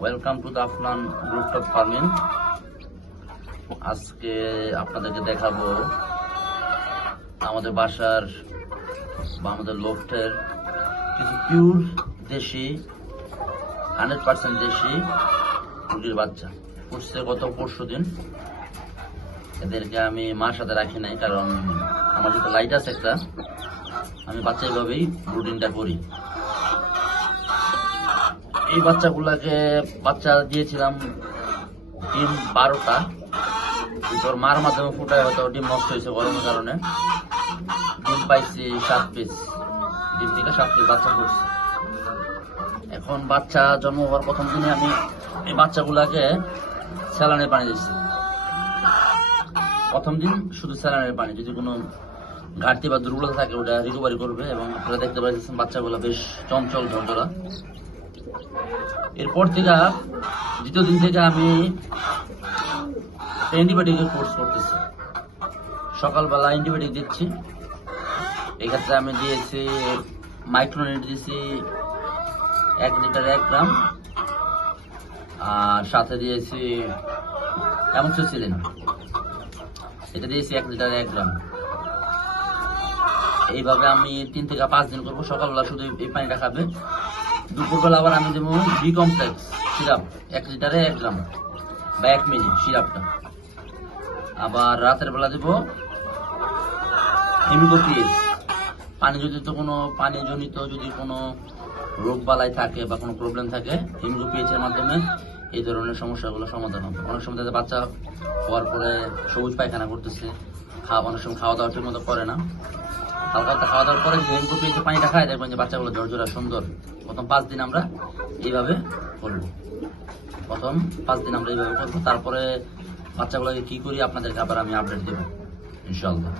Welcome to the Afnan rooftop farming আজকে আপনাদেরকে দেখাবো আমাদের বাসার বা আমাদের লোকটের কিছু পিওর দেশি হান্ড্রেড পার্সেন্ট দেশি মুরগির বাচ্চা। উঠছে গত পরশু দিন। এদেরকে আমি মার সাথে রাখি নাই, কারণ আমার যেটা লাইট আছে একটা। আমি বাচ্চা এভাবেই রুটিনটা করি। এই বাচ্চাগুলাকে বাচ্চা দিয়েছিলাম ডিম বারোটা। তোর মার মাধ্যমে ফুটায় হয়তো ডিম নষ্ট হয়েছে গরমের কারণে। ডিম পাইছি সাত পিস ডিম থেকে সাত পিস বাচ্চা করছে এখন বাচ্চা জন্ম হওয়ার প্রথম দিনে আমি এই বাচ্চাগুলাকে স্যালানের পানি দিচ্ছি প্রথম দিন শুধু স্যালানের পানি, যদি কোনো ঘাটতি বা দুর্বলতা থাকে ওটা রিকভারি করবে এবং আপনারা দেখতে পাচ্ছেন বাচ্চাগুলো বেশ চঞ্চল, ঝরঝরা। এরপর থেকে দ্বিতীয় দিন থেকে আমি অ্যান্টিবায়োটিকের কোর্স করতেছি। সকালবেলা অ্যান্টিবায়োটিক দিচ্ছি। এক্ষেত্রে আমি দিয়েছি মাইক্রোনিট দিয়েছি, এক লিটার এক গ্রাম। আর সাথে দিয়েছি অ্যামোক্সিসিলিন এটা দিয়েছি এক লিটার এক গ্রাম। এইভাবে আমি তিন থেকে পাঁচ দিন করব। সকালবেলা শুধু এই পানিটা খাবে। দুপুরবেলা আবার আমি দেবো বি কমপ্লেক্স সিরাপ এক লিটারে এক গ্রাম বা এক মিলি সিরাপটা আবার রাতের বেলা দেবো হিমিকোপিএস পানি যদি তো কোনো পানিজনিত যদি কোনো রোগ বালাই থাকে বা কোনো প্রবলেম থাকে হিমিকোপিএস এর মাধ্যমে এই ধরনের সমস্যাগুলো সমাধান হবে। অনেক সময় তাদের বাচ্চা হওয়ার পরে সবুজ পায়খানা করতেছে, খাওয়া অনেক সময় খাওয়া দাওয়া ঠিক মতো করে না। হালকা হালকা খাওয়া দাওয়ার পরে যে একটু যে পানিটা দেখবেন যে বাচ্চাগুলো জর্জরা সুন্দর। প্রথম পাঁচ দিন আমরা এইভাবে করব। প্রথম পাঁচ দিন আমরা এইভাবে করব। তারপরে বাচ্চাগুলোকে কি করি আপনাদেরকে আবার আমি আপডেট দেবো ইনশাল্লাহ